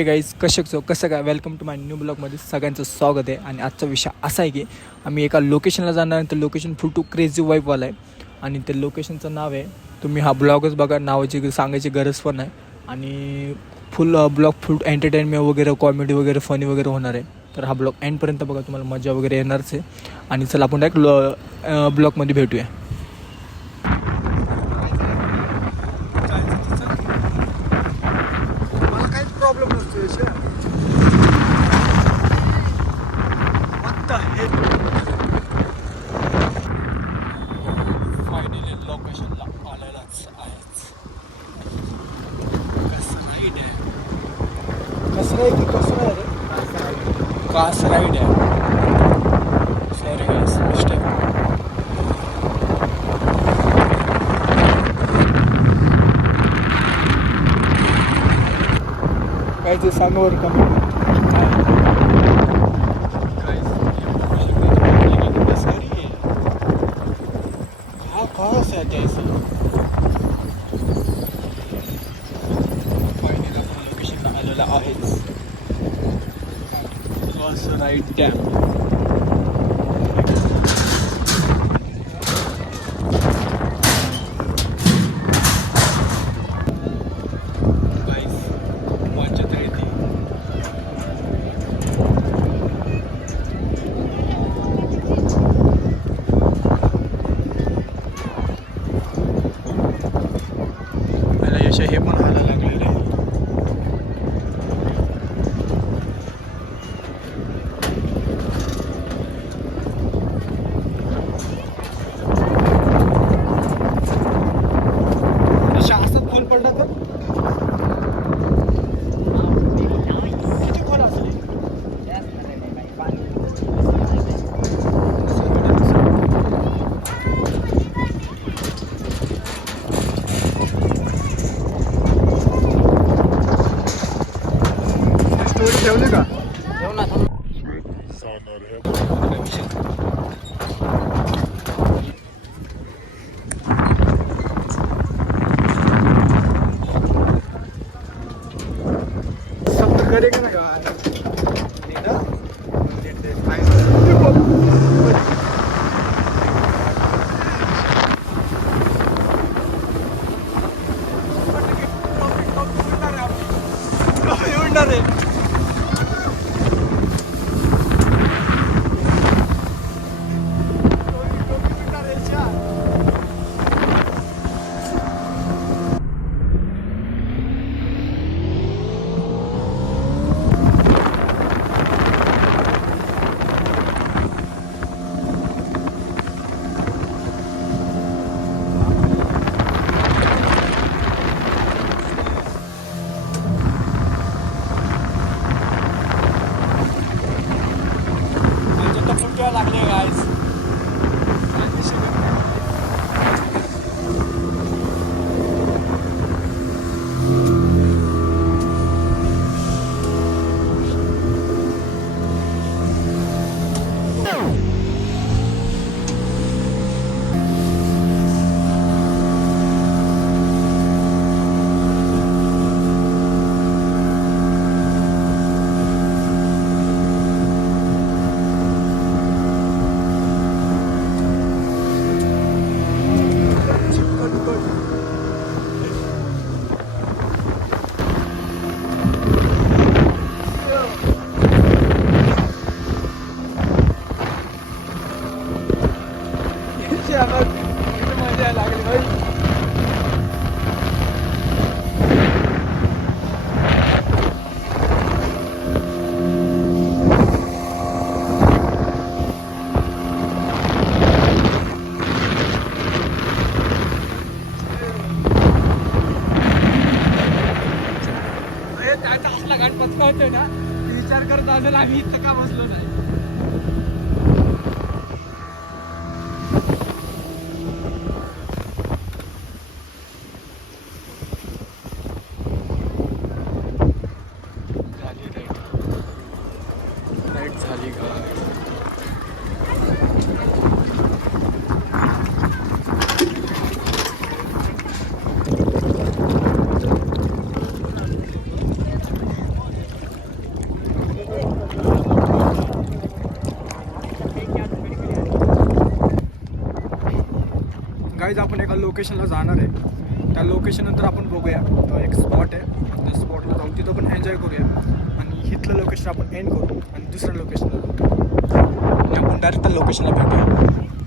हे गाईज कसं काय वेलकम टू माय न्यू ब्लॉगमध्ये सगळ्यांचं स्वागत आहे. आणि आजचा विषय असा आहे की आम्ही एका लोकेशनला जाणार आहे. तर लोकेशन फुल टू क्रेझी वाईफवाला आहे आणि ते लोकेशनचं नाव आहे, तुम्ही हा ब्लॉगच बघा, नावाची सांगायची गरज पण नाही. आणि फुल ब्लॉग फुल एंटरटेनमेंट वगैरे, कॉमेडी वगैरे, फनी वगैरे होणार आहे. तर हा ब्लॉग एंडपर्यंत बघा, तुम्हाला मजा वगैरे येणारच आहे. आणि चला आपण डायरेक्ट ब्लॉगमध्ये भेटूया. प्रॉब्लेम नसतो. फायनली लोकेशनला आलेलाच आहेच. कसं राईड आहे रे, कास राईड आहे. Sorry guys, mistake. काय ते सांगावर कमी लोकेशनला आलेला आहेच. Right dam. हे पण व्हायला लागलेलं आहे. असं खोल पडला तर किती खोल असेल? ठेवले का? सब करेगा ना लागले गाईस. मजा लागली भाई. त्याचा असला घाट पचका होतोय ना, विचार करत आलेला आम्ही इथं का बसलो नाही. झाली का? गाईज आपण एका लोकेशनला जाणार आहे. त्या लोकेशन नंतर आपण बघूया. एक स्पॉट आहे, त्या स्पॉटला जाऊन तिथं पण एन्जॉय करूया आणि इथलं लोकेशन आपण एंड करू आणि दुसऱ्या लोकेशनला जाऊ आणि आपण डायरेक्ट त्या लोकेशनला भेटूया.